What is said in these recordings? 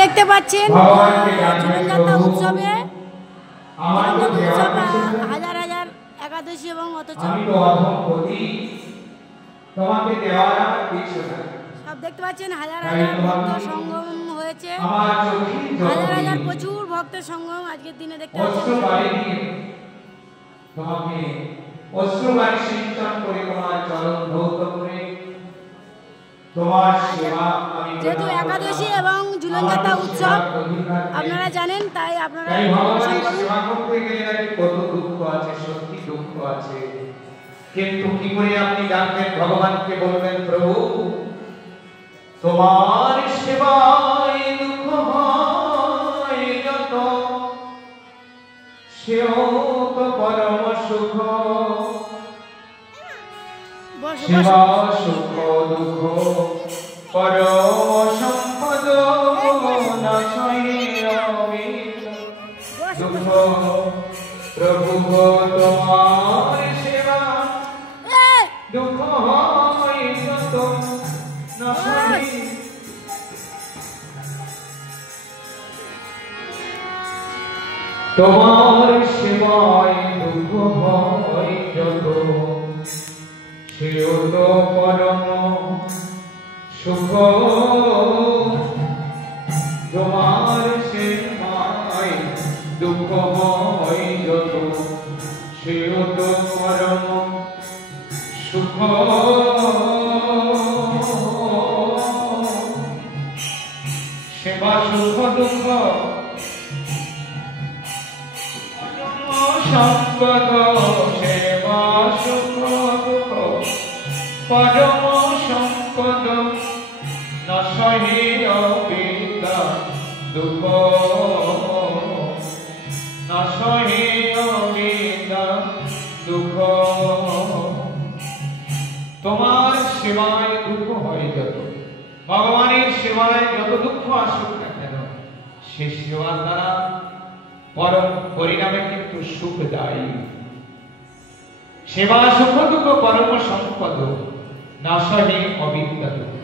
দেখতে পাচ্ছেন ঝুলনযাত্রা উৎসবে হাজার হাজার একাদশী এবং অথচ সব দেখতে পাচ্ছেন হাজার হাজার ভক্ত সঙ্গম হয়েছে, হাজার হাজার প্রচুর ভক্তের সঙ্গম আজকের দিনে দেখতে পাচ্ছেন। যেহেতু একাদশী এবং ঝুলনযাত্রা উৎসব আপনারা জানেন, তাই আপনারা কিন্তু কি করে আপনি জানবেন? ভগবানকে বলবেন, প্রভু তোমার সেবায় দুঃখ হয় যত, সেও তো পরম সুখ। সেবা সুখ দুঃখ পরম সম্পদ, দুঃখ প্রভু তোমার সেবা দুঃখ হয় যত না সহি। তোমার সেবায় দুঃখ হয় যত, সেও তো পরম সুখ। তোমার সেবায় দুঃখ হয় যত, সেও তো পরম সুখ। সেবা সুখ দুঃখ সম্পদ, সেবা সুখ দুঃখ পরম সম্পদ, না সহে অবিদ্যা দুঃখ, না সহে অবিদ্যা দুঃখ। তোমার সেবায় দুঃখ হয় যত, ভগবানের সেবায় যত দুঃখ আসুক না কেন, সে সেবার দ্বারা পরম পরিণামে কিন্তু সুখ দেয়। সেবা সুখ দুঃখ পরম সম্পদ, না সহে অবিদ্যা দুঃখ।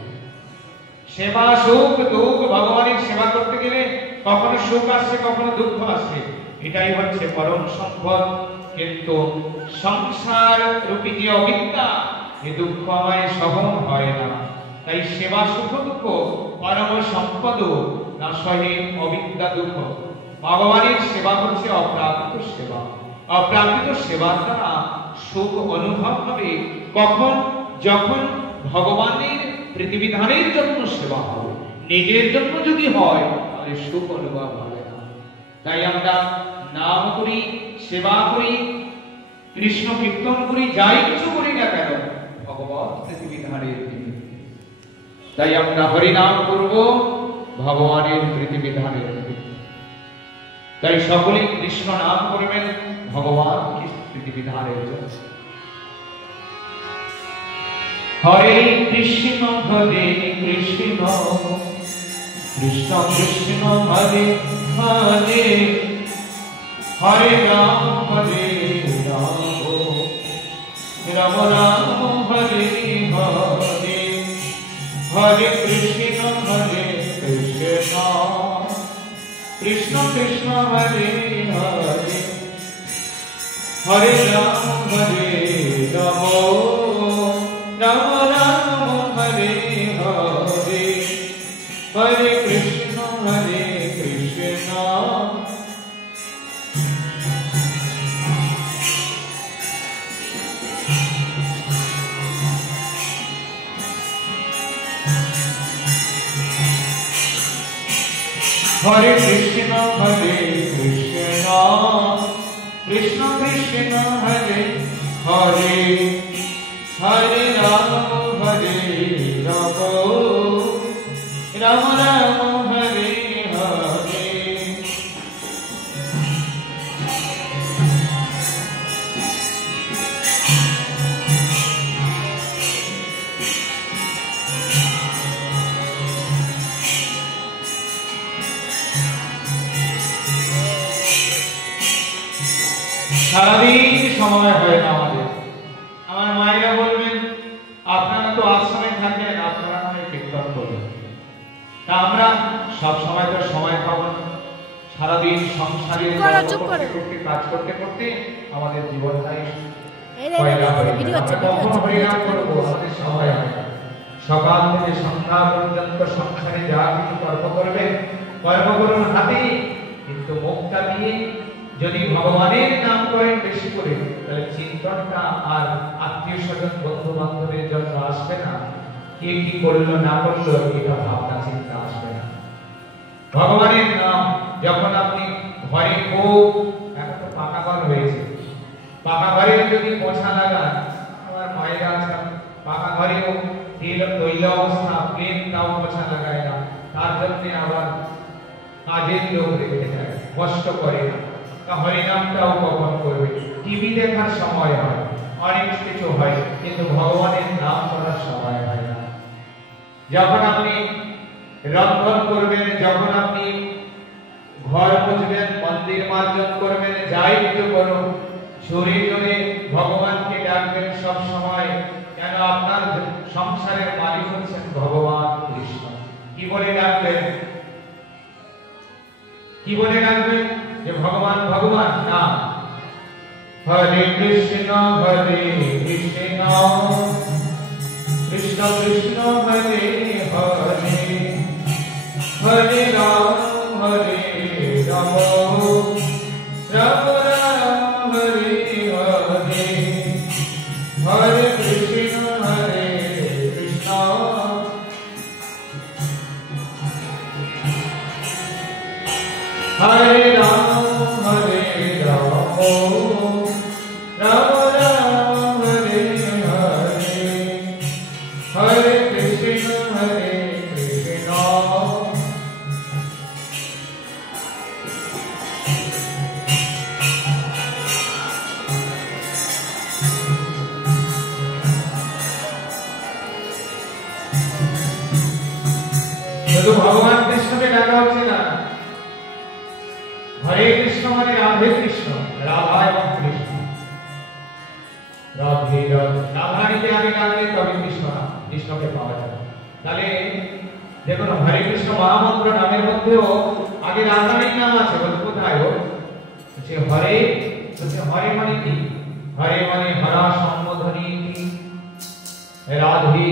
সেবা সুখ দুঃখ, ভগবানের সেবা করতে গেলে কখনো সুখ আসে কখনো দুঃখ আসে, এটাই হচ্ছে পরম সম্পদ। কিন্তু সংসার রূপী যে অবিদ্যা, এই দুঃখ আমায় সহন হয় না। তাই সেবা সুখ দুঃখ পরম সম্পদ, না সহে অবিদ্যা দুঃখ। ভগবানের সেবা হচ্ছে অপ্রাকৃত সেবা। অপ্রাকৃত সেবার দ্বারা সুখ অনুভব হবে কখন? যখন ভগবানের প্রীতিবিধানের জন্য সেবা হবে। নিজের জন্য যদি হয় তাহলে সুখ অনুভব হবে না। তাই আমরা নাম করি, সেবা করি, কৃষ্ণ কীর্তন করি, যাই কিছু করি না কেন ভগবত প্রীতিবিধানের জন্য। তাই আমরা হরিনাম করব ভগবানের প্রীতিবিধানের জন্য। তাই সকলেই কৃষ্ণ নাম করবেন ভগবান প্রীতিবিধানের জন্য। হরে কৃষ্ণ হরে কৃষ্ণ, কৃষ্ণ কৃষ্ণ হরে হরে, হরে রাম হরে রাম, রাম রাম হরে হরে, হরে কৃষ্ণ কৃষ্ণ, কৃষ্ণ কৃষ্ণ হরে হরে, হরে রাম রাম, রাম রাম হরে হরে, হরে কৃষ্ণ কৃষ্ণ। হরে কৃষ্ণ কৃষ্ণ, কৃষ্ণ কৃষ্ণ হরে হরে, হরে রাম রাম, রাম রাম হরে হরে। সারাদিন সময় হয় না আমাদের। আমার মায়েরা বলবেন, আপনারা তো আশ্রমে থাকেন, আপনারা নয় কীর্তন করবেন। তা আমরা সব সময় তো সময় পাবো না, সারাদিন সংসারের কাজ করতে করতে আমাদের জীবনটাই সকাল থেকে সন্ধ্যা পর্যন্ত সংসারে যা কিছু কর্ম করবেন কর্ম করুন হাতে, কিন্তু মুখটা দিয়ে যদি ভগবানের নাম করেন বেশি করে, তাহলে চিন্তনটা আর আত্মীয় স্বজন বন্ধু বান্ধবের জন্য আসবে না, কে কি করলো না করলো এটা ভাবনা চিন্তা আসবে না। ভগবানের নাম যখন আপনি ঘরে খুব এখন তো পাকা ঘর হয়েছে, পাকা ঘরে যদি পোছা লাগান, আমার মায়েরা আছেন পাকা ঘরেও তৈল অবস্থা প্লেন তাও পোছা লাগায় না, তার জন্য আবার কাজের লোক রেখে যায়, কষ্ট করে না। হরিনামটাও কখন করবে, টিভি দেখার সময় হয়, অনেক কিছু হয়, কিন্তু ভগবানের নাম করার সময় হয় না। যখন আপনি রন্ধন করবেন, যখন আপনি ঘর মুছবেন, মন্দির মার্জন করবেন, যাই কিছু করুন, জোরে জোরে ভগবানকে ডাকবেন সব সময়। কেন? আপনার সংসারের মালিক হচ্ছেন ভগবান কৃষ্ণ। কি বলে ডাকবেন? কি বলে ডাকবেন? যে ভগবান ভগবান না, হরে কৃষ্ণ কৃষ্ণ কৃষ্ণ হরে হরে, হরে রাম রাম রাম হরে হরে, হরে কৃষ্ণ কৃষ্ণ। হরে রাম রাম রাম হরে হরে, হরে কৃষ্ণ কৃষ্ণ। শুধু ভগবান কৃষ্ণকে ডাকা হচ্ছে না, হরে কৃষ্ণ মানে রাধে কৃষ্ণ, রাধা এবং কৃষ্ণ। রাধে রাধানিতে আগে ডাকলে তবে কৃষ্ণকে পাওয়া যাবে। তাহলে দেখুন, হরে কৃষ্ণ মহামন্ত্র নামের মধ্যেও আগে রাধানির নাম আছে। কোথায়? হচ্ছে হরে, হরে মানে কি? হরে মানে হরা সম্বোধনী, রাধে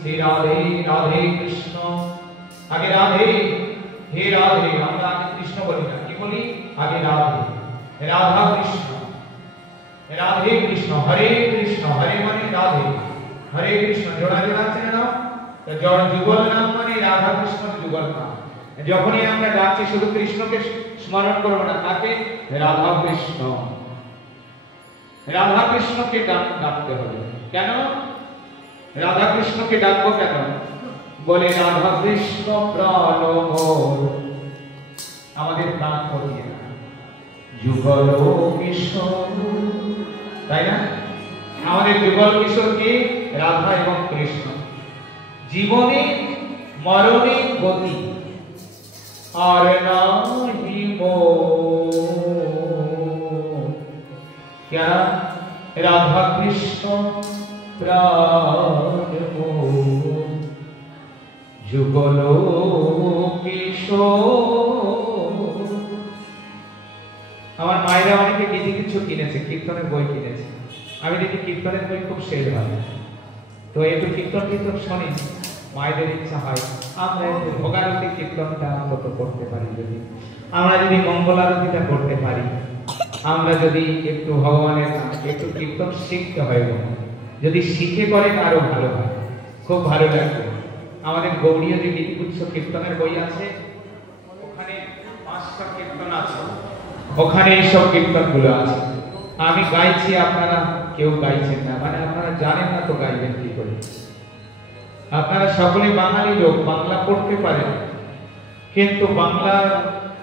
শ্রী রাধে, রাধে কৃষ্ণ। আগে রাধে, হে রাধে, আমরা আগে কৃষ্ণ বলি না, কি বলি? আগে রাধে, রাধা কৃষ্ণ, রাধে কৃষ্ণ, হরে কৃষ্ণ। হরে মানে রাধে, হরে কৃষ্ণ জোড়া জোড়া আছে না? যুগল নাম মানে রাধা কৃষ্ণ যুগল নাম। যখনই আমরা ডাকছি শুধু কৃষ্ণকে স্মরণ করবো না, তাকে রাধা কৃষ্ণ, রাধা কৃষ্ণকে ডাকতে হবে। কেন রাধা কৃষ্ণকে ডাকবো? কেন বলে রাধা কৃষ্ণ প্রাণ মোর, আমাদের প্রাণ পড়িয়ে না, যুগল কিশোর, তাই না? আমাদের যুগল কিশোর কি? রাধা এবং কৃষ্ণ। জীবনে মরণে গতি আর নাহি क्या राधा कृष्ण प्राण যুগল কিশোর। আমার মায়েরা অনেকে কিছু কিনেছে, কীর্তনের বই কিনেছে। আমি দেখি কীর্তনের বই খুব সেল হয়, তো একটু কীর্তন শুনি, মায়েদের ইচ্ছা হয় আমরা একটু ভোগারতি কীর্তনটা অন্তত করতে পারি, যদি আমরা যদি মঙ্গলারতিটা করতে পারি, আমরা যদি একটু ভগবানের একটু কীর্তন শিখতে হয়, যদি শিখে করেন আরো ভালো হয়, খুব ভালো লাগবে। আমাদের গৌড়ীয় যে গীতিগুচ্ছ কীর্তনের বই আছে, ওখানে 5টা কীর্তন আছে, ওখানে এইসব কীর্তনগুলো আছে। আমি গাইছি, আপনারা কেউ গাইছেন না, মানে আপনারা জানেন না তো গাইবেন কি করে? আপনারা সকলে বাঙালি লোক, বাংলা পড়তে পারেন, কিন্তু বাংলা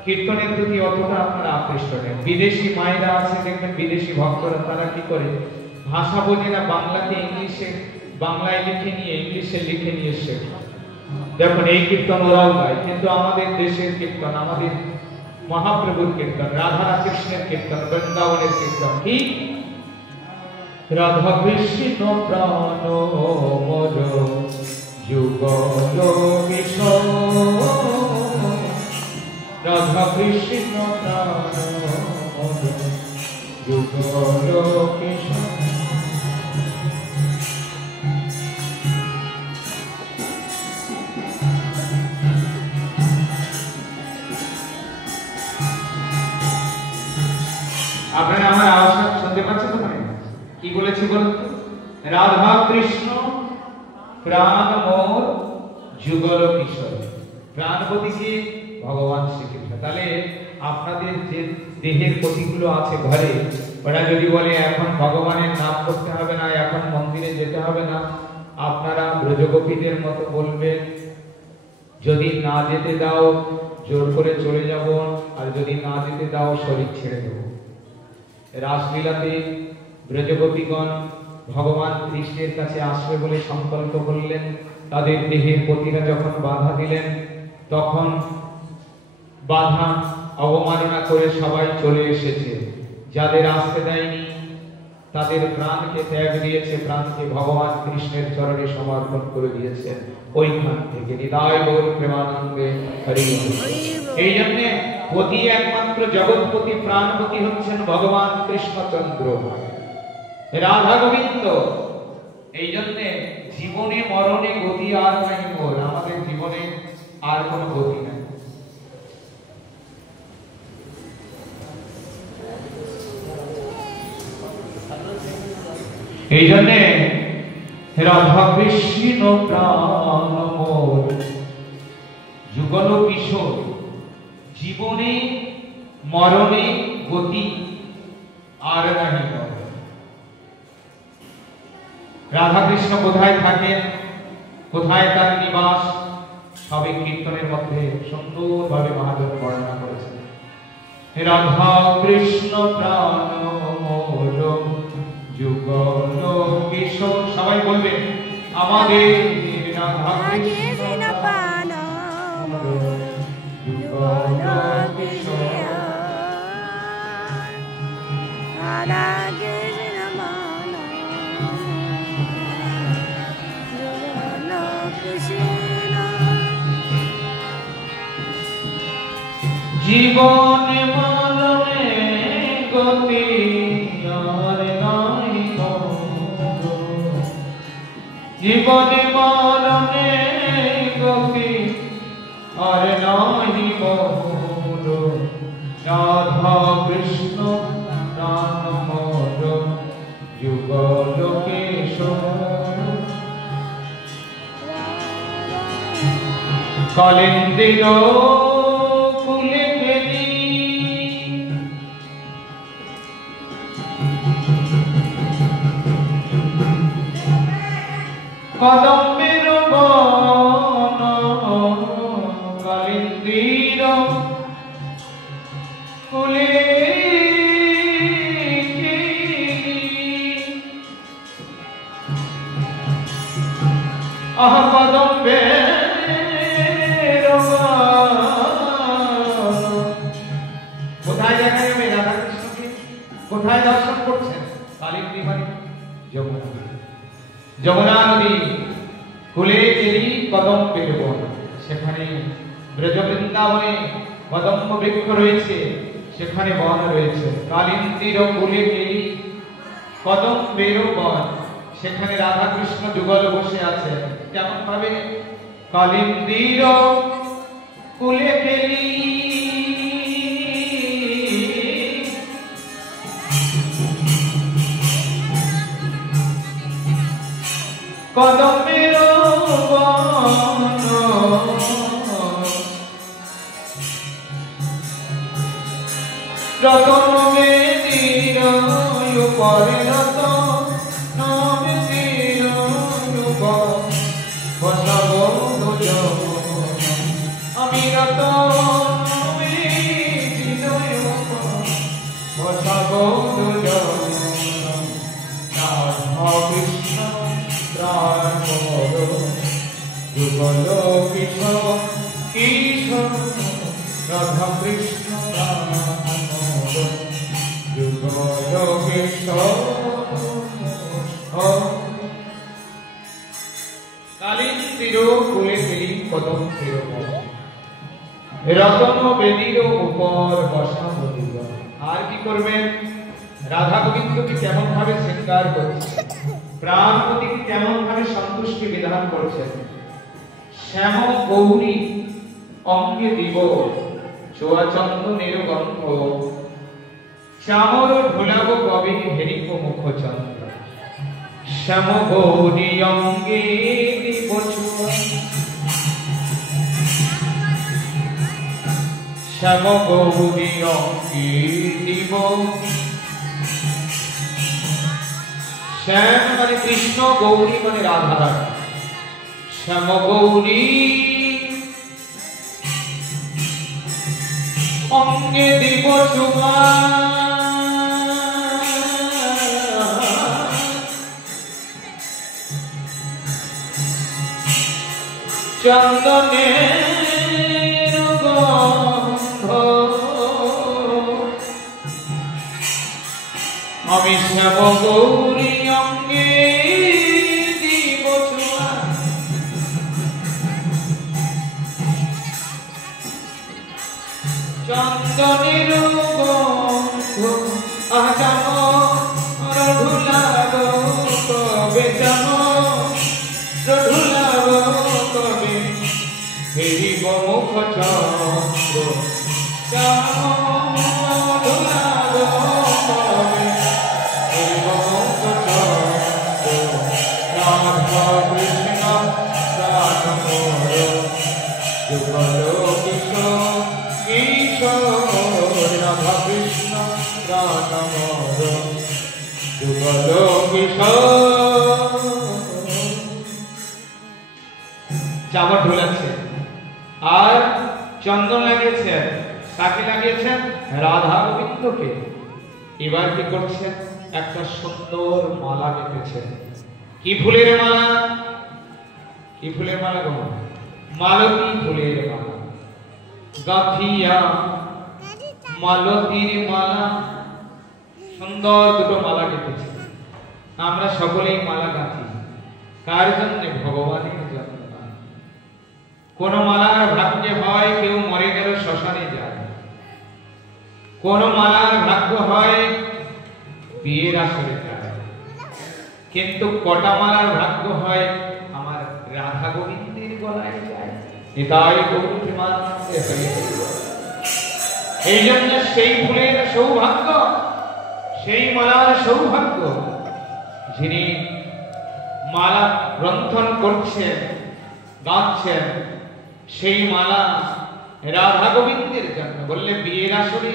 কীর্তনের প্রতি অতটা আপনারা আকৃষ্ট নেই। বিদেশি মায়েরা আছে দেখবেন, বিদেশি ভক্তরা, তারা কি করে? ভাষা বোঝে না, বাংলাকে ইংলিশে, বাংলায় লিখে নিয়ে ইংলিশে লিখে নিয়ে শেখে। দেখুন এই কীর্তন ওরাও গায়, কিন্তু আমাদের দেশের কীর্তন, আমাদের মহাপ্রভুর কীর্তন, রাধা কৃষ্ণের কীর্তন, বৃন্দাবনের কীর্তন কি? রাধা কৃষ্ণ প্রাণ মোর যুগল কিশোর, কৃষ্ণ প্রাণমোদ যুগল কিশোর। আপনারা আমার আওয়াজ শুনতে পাচ্ছেন তো? কি বলেছি বলুন তো? রাধা কৃষ্ণ প্রাণ মোর যুগল কিশোর। প্রাণপতিকে ভগবান শ্রীকৃষ্ণ। তাহলে আপনাদের যে দেহের পতিগুলো আছে ঘরে, ওরা যদি বলে এখন ভগবানের নাম করতে হবে না, এখন মন্দিরে যেতে হবে না, আপনারা ব্রজগোপীদের মতো বলবেন, যদি না যেতে দাও জোর করে চলে যাব, আর যদি না যেতে দাও শরীর ছেড়ে দেব। রাসলীলাতে ব্রজগোপীগণ ভগবান কৃষ্ণের কাছে আসবে বলে সংকল্প করলেন। তাদের দেহের পতিরা যখন বাধা দিলেন, তখন বাধা অবমাননা করে সবাই চলে এসেছে। যাদের আসতে দেয়নি তাদের প্রাণকে ত্যাগ দিয়েছে, প্রাণকে ভগবান কৃষ্ণের চরণে সমর্পণ করে দিয়েছে। ওইখান থেকে হৃদয় গৌর প্রেমানন্দে হরি বল। এই জন্য পতি একমাত্র জগৎপতি, প্রাণপতি হচ্ছেন ভগবান কৃষ্ণচন্দ্র, রাধা গোবিন্দ। এই জন্য জীবনে মরণে গতি আর নাই মোর। আমাদের জীবনে আর কোনো গতি নাই। এই জন্য রাধা কৃষ্ণ প্রাণ মোর যুগল কিশোর। জীবনে মরণে গতি আর নাহি মোর। রাধা কৃষ্ণ কোথায় থাকেন, কোথায় তার নিবাস, সবই কীর্তনের মধ্যে সুন্দরভাবে মহাদেব বর্ণনা করেছেন। রাধা কৃষ্ণ প্রাণ মোর যুগল কিশোর। সবাই বলবেন আমাদের রাধা কৃষ্ণ প্রাণ মোর যুগল কিশোর। রাধা জীবনে মরণে গতি আর নাই মোর। জীবনে মরণে গতি আর নাই মোর। রাধা কৃষ্ণ প্রাণ মোর যুগল কিশোর। কালিন্দির ফুলে খেলি কদম্বের বন। কালিন্দির ফুলে আহ কদম্বের কোথায় দেখা যাবে রাধা কৃষ্ণকে? কোথায় দর্শন করছেন? কালিন্দী মানে যমুনা। যমুনা নদী কুলে কেলি কদম্বের বন। সেখানে ব্রজ বৃন্দাবনে কদম্ব বৃক্ষ রয়েছে, সেখানে বন রয়েছে। কালিন্দীর কুলে কেলি কদম্বের বন। সেখানে রাধা কৃষ্ণ যুগল বসে আছে। কেমন ভাবে? কালিন্দীর কুলে কেলি কদমের বন। রতন বেদির উপরে রতন বেদির উপর বসাব দুজন। আমি রতন বেদির উপর বসাব দুজন। রাধা কৃষ্ণ প্রাণ মোর যুগল কিশোর। কিশোর রাধা কৃষ্ণ প্রাণ মোর যুগল কিশোর। কালিন্দীর কুলে কেলি কদম্বের বন। রতন বেদির উপর বসা বলিল। আর কি করবেন? রাধা গোবিন্দকে কেমন ভাবে শৃঙ্গার করছে, প্রাণপতিকে কেমন ভাবে সন্তুষ্টি বিধান করছেন। শ্যাম গৌরী অঙ্গে দিব চোয়া চন্দনের গন্ধ, চামর ঢোলাব কবে হেরিক মুখ চন্দ্র। শ্যাম গৌরী অঙ্গে দিব চোয়া, শ্যাম গৌরী অঙ্গে দিব। শ্যাম মানে কৃষ্ণ, গৌরী মানে রাধা। শ্যাম গৌরী অঙ্গে দিব চুমা, চন্দনের গন্ধ। আমি শ্যাম গৌরী অঙ্গে দিব চুমা, চন্দনের গন্ধ। আজাম রঢুলাব কবে, জাম রঢুলাব কবে হেরিব মুখ চন্দ্র। জাম রঢুলাব কবে হেরিব মুখ চন্দ্র। রাধা কৃষ্ণ প্রাণ মোর, যুগল কিশোর কিশোর। রাধা কৃষ্ণ প্রাণ মোর, যুগল কিশোর। চামর ঢোলাচ্ছে আর চন্দন লাগিয়েছেন। কাকে লাগিয়েছেন? রাধা গোবিন্দকে। এবার কি করছেন? একটা সুন্দর মালা গেঁথেছেন। কি ফুলের মালা? কি ফুলের মালা গো? মালতী ফুলের মালা। গাঁথিয়া মালতীর মালা। সুন্দর দুটো মালা গেঁথেছেন। আমরা সকলেই মালা গাঁথি কার জন্য? ভগবানের জন্য। কোন মালার ভাগ্যে হয় কেউ মরে গেল শ্মশানে যায়, কোন মালার ভাগ্য হয় বিয়ের আসরে যায়, কিন্তু কটা মালার ভাগ্য হয় আমার রাধা গোবিন্দের গলায় যায়। নিতাই গৌর প্রেমানন্দে হরি হরি বল। এই জন্য সেই ফুলের সৌভাগ্য, সেই মালার সৌভাগ্য, যিনি মালা গ্রন্থন করছেন, গাচ্ছেন, সেই মালা রাধা গোবিন্দের জন্য। বললে বিয়ের আসরে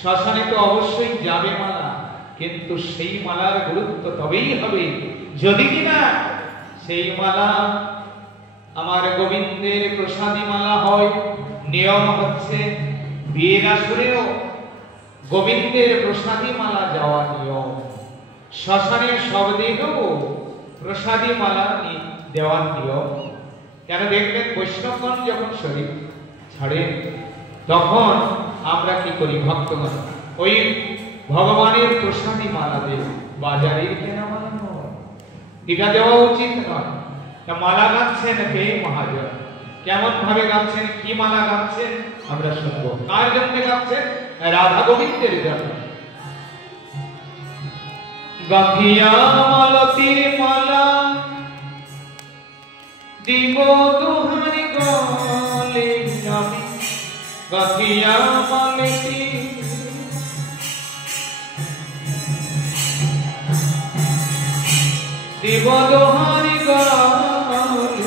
শ্মশানে তো অবশ্যই যাবে মালা, কিন্তু সেই মালার গুরুত্ব তবেই হবে যদি কিনা সেই মালা আমার গোবিন্দের প্রসাদী মালা হয়। নিয়ম হচ্ছে বিয়ের আসরেও গোবিন্দের প্রসাদী মালা যাওয়া নিয়ম। শ্মশানে শবদেহেও প্রসাদী মালা দেওয়ার নিয়ম। কেন দেখবেন বৈষ্ণবগণ যখন শরীর ছাড়েন তখন আমরা কি করি? ভক্তগণ ওই ভগবানের প্রসাদী মালা দেব। বাজারের কেনা মালা নয়, এটা দেওয়া উচিত নয়। তা মালা গাচ্ছেন কে? মহাজন। কেমন ভাবে গাচ্ছেন? কি মালা গাচ্ছেন আমরা শুনবো। কার জন্য গাচ্ছেন? রাধা গোবিন্দের জন্য। গাঁথিয়া মালতীর মালা দিব দুহারি গলে, আমি গাঁথিয়া মালতী দিব দুহারি গলে।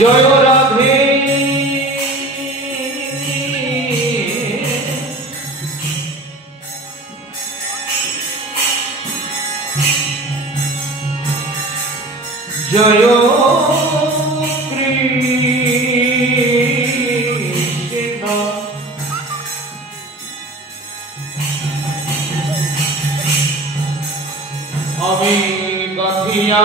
জয় রাধে জয় কৃষ্ণ। আমি গাঁথিয়া